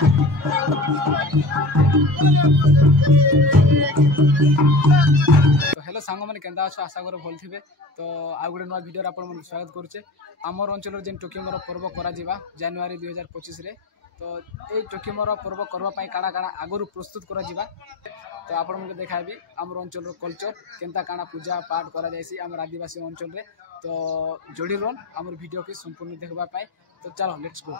तो हेलो सांग मैंने केंदा अच्छे आशा कर भल थे। तो आउ गोटे नुआ भिडियो आप स्वागत करुचे। आमर अंचल जेन टोकिमर पर्व करा जानुरी 2025 रे। तो ये टोकिमर पर्व करने काଣା काଣା आगु प्रस्तुत करा जिबा। तो आपण मुझे देखाबी आमर अंचल कल्चर केनता काଣା पूजा पाठ करा जायसी आमर आदिवासी अंचल रे। तो जोड़ी रन आमर वीडियो के संपूर्ण देखबा पाए। तो चलो लेट्स गो।